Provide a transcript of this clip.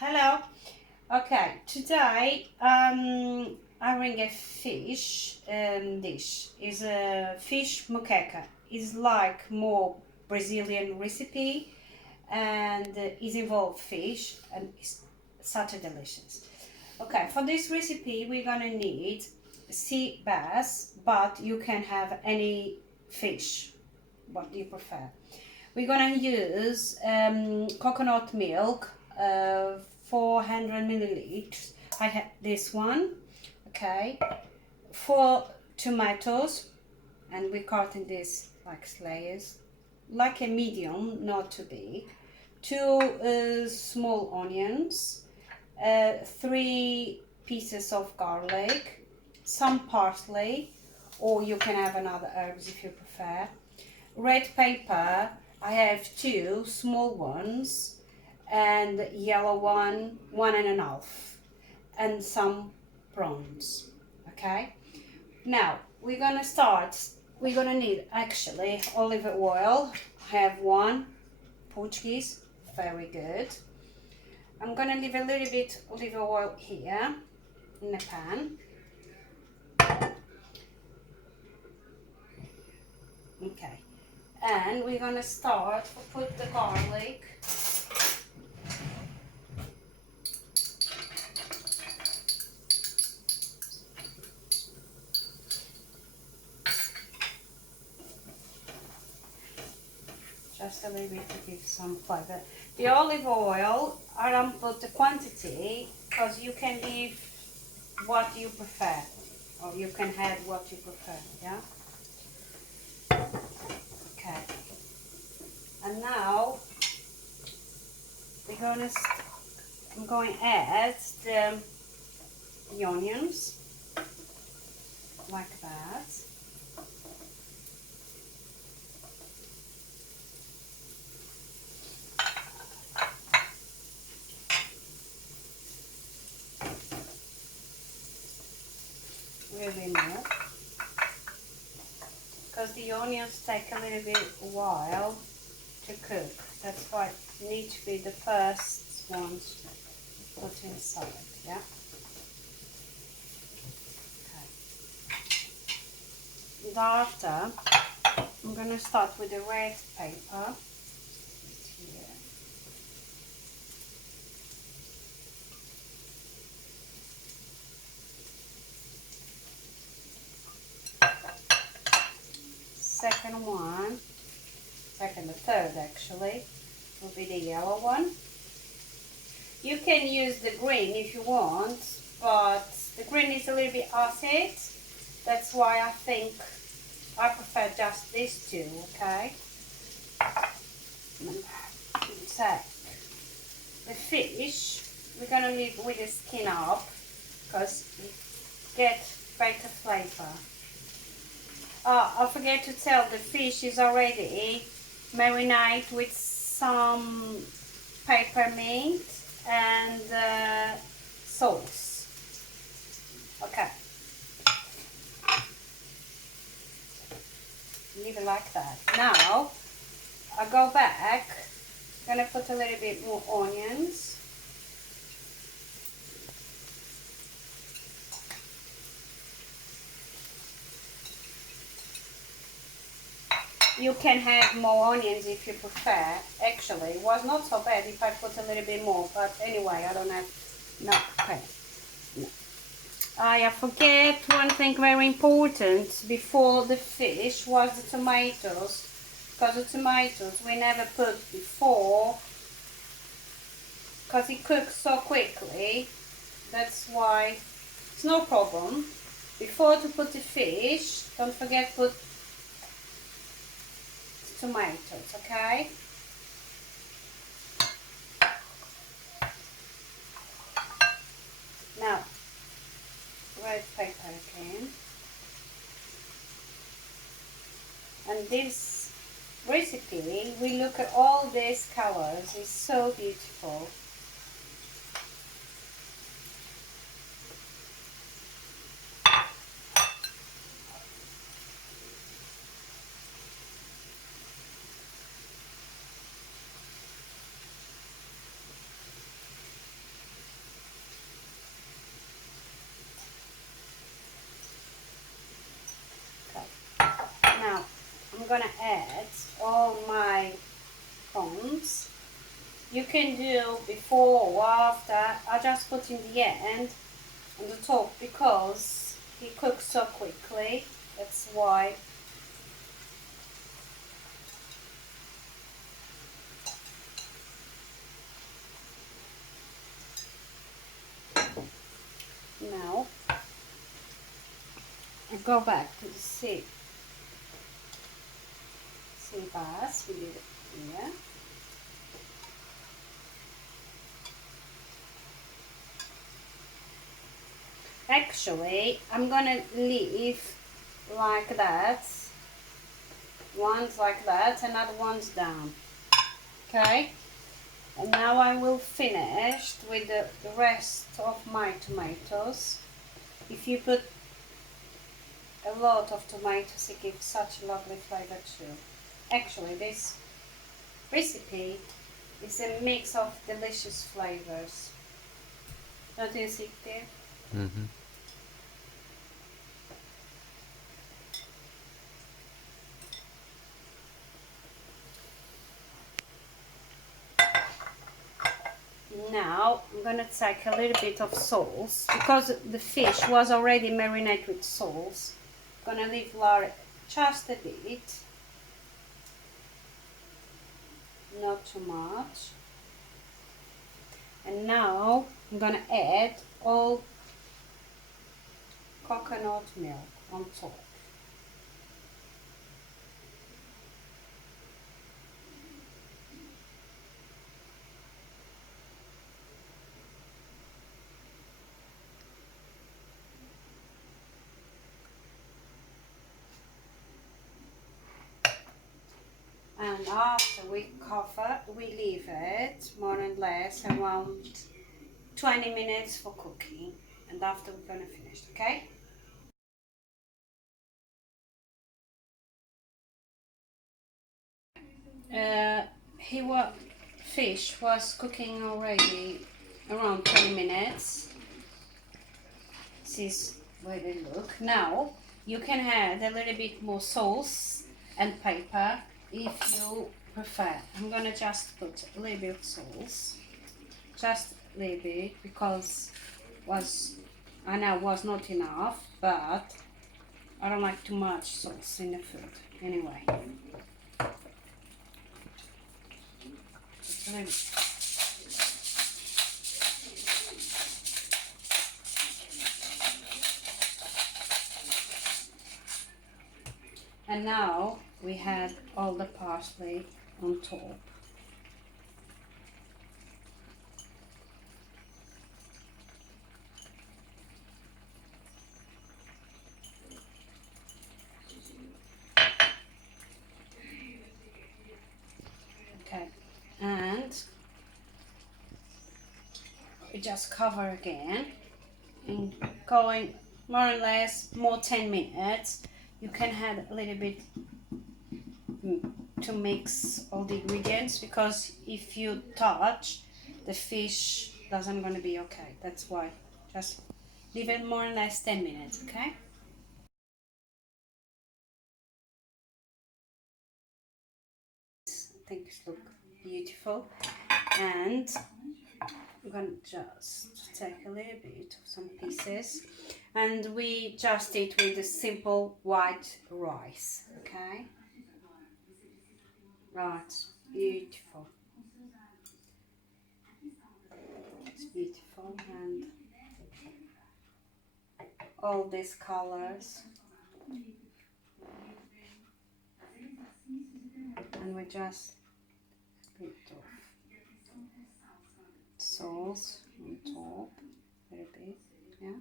Hello. Okay, today I bring a fish dish. Is a fish mukeka. Is like more Brazilian recipe and is involved fish and it's such a delicious. Okay, for this recipe we're gonna need sea bass, but you can have any fish, what you prefer. We're gonna use coconut milk, 400 milliliters. I have this one, okay. 4 tomatoes, and we're cutting this like slices, like a medium, not too big. Two small onions, 3 pieces of garlic, some parsley, or you can have another herbs if you prefer. Red pepper, I have 2 small ones, and yellow one and a half, and some prawns. Okay, now we're gonna start. We're gonna need actually olive oil. I have one Portuguese, very good. I'm gonna leave a little bit olive oil here in the pan. Okay, and we're gonna start to put the garlic. Just a little bit to give some flavor. The olive oil, I don't put the quantity because you can give what you prefer, or you can add what you prefer, yeah? Okay. And now I'm going to add the onions like that. Really more, because the onions take a little bit while to cook. That's why it need to be the first ones put inside, yeah? Okay. And after, I'm going to start with the red paper. Here. The third actually, will be the yellow one. You can use the green if you want, but the green is a little bit acid. That's why I think I prefer just these two, okay? So, the fish, we're gonna leave with the skin up, because it gets better flavor. I forget to tell, the fish is already marinated with some peppermint and sauce. Okay. Leave it like that. Now, I go back, gonna put a little bit more onions. You can have more onions if you prefer. Actually, it was not so bad if I put a little bit more, but anyway, I don't have, no, okay. No. I forget one thing very important before the fish was the tomatoes, because the tomatoes we never put before, because it cooks so quickly. That's why it's no problem. Before to put the fish, don't forget put tomatoes, okay? Now, red pepper again. And this recipe, we look at all these colors, it's so beautiful. all my prawns. You can do before or after. I just put in the end on the top because he cooks so quickly. That's why. Now I go back to the sea bass. We did it here. Actually, I'm gonna leave like that. One's like that, another one's down. Okay? And now I will finish with the rest of my tomatoes. If you put a lot of tomatoes, it gives such a lovely flavor too. Actually, this recipe is a mix of delicious flavors. Don't you think, dear? Mm-hmm. Now I'm gonna take a little bit of sauce because the fish was already marinated with sauce. I'm gonna leave just a bit, not too much. And now I'm gonna add all coconut milk on top. And after we cover, we leave it more or less around 20 minutes for cooking. And after we're gonna finish, okay? Uh, fish was cooking already around 20 minutes. This is where they look. Now you can add a little bit more sauce and pepper if you prefer. I'm gonna just put a little bit of sauce, just a little bit, because I know was not enough, but I don't like too much sauce in the food anyway. Just a little bit. And now we have all the parsley on top. Okay, and we just cover again and going more or less more 10 minutes. You can add a little bit to mix all the ingredients, because if you touch the fish doesn't gonna be okay. That's why just leave it more or less 10 minutes, okay? I think it look beautiful, and I'm gonna just take a little bit of some pieces, and we just eat with the simple white rice, okay? Right, beautiful. It's beautiful, and all these colors, and we just a bit of sauce on top, a little bit, yeah.